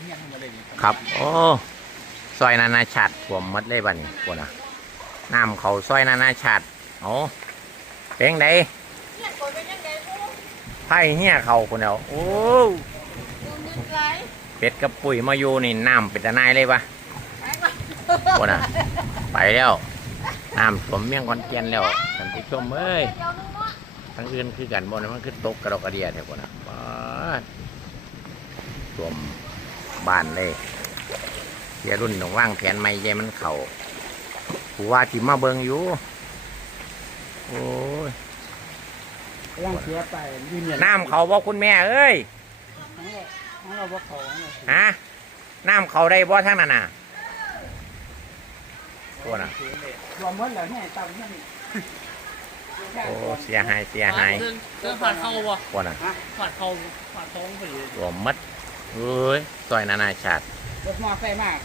เฮียนมาเลยนี่ครับ โอ้ซอยนานาชาติท่วมหมดเลยบ้านี้พวกน่ะน้ำเขาซอยนานาชาติโอ้เป็นไงเนี่ยกดไพ่เฮียเขาคนเดียวโอ้เป็ดกับปุ๋ยมาอยู่นี่น้ำเป็นตะนายเลยปะไปก่อนพวกน่ะ ไปแล้วน้ำท่วมเมี่ยงคอนเทียนแล้วท่านผู้ชมเอ้ยทั้งอื่นคือกันบ่นมันคือตกกระดกกระเดียแถวพวกน่ะบ้าดท่วม บ้านเลยเสียรุ่นต้องว่างแผนใหม่ใจมันเข่าผู้ว่าที่มาเบิงอยู่ โอ้ยยังเสียไปยืนเนี่ยน้ำเขาบ่คุณแม่เอ้ยของเราบ่เขาของเราฮะน้ำเขาได้บ่ทั้งนั้นน่ะพวกน่ะรวมหมดแล้วเนี่ยตามเนี่ยนี่โอ้เสียหายเสียหายเรื่องเรื่องผ่านเข้าบ่พวกน่ะผ่านเข้าผ่านท้องไปเลยรวมมัด เอ้ยซอยนานาชาติ รถมอไซค์มาก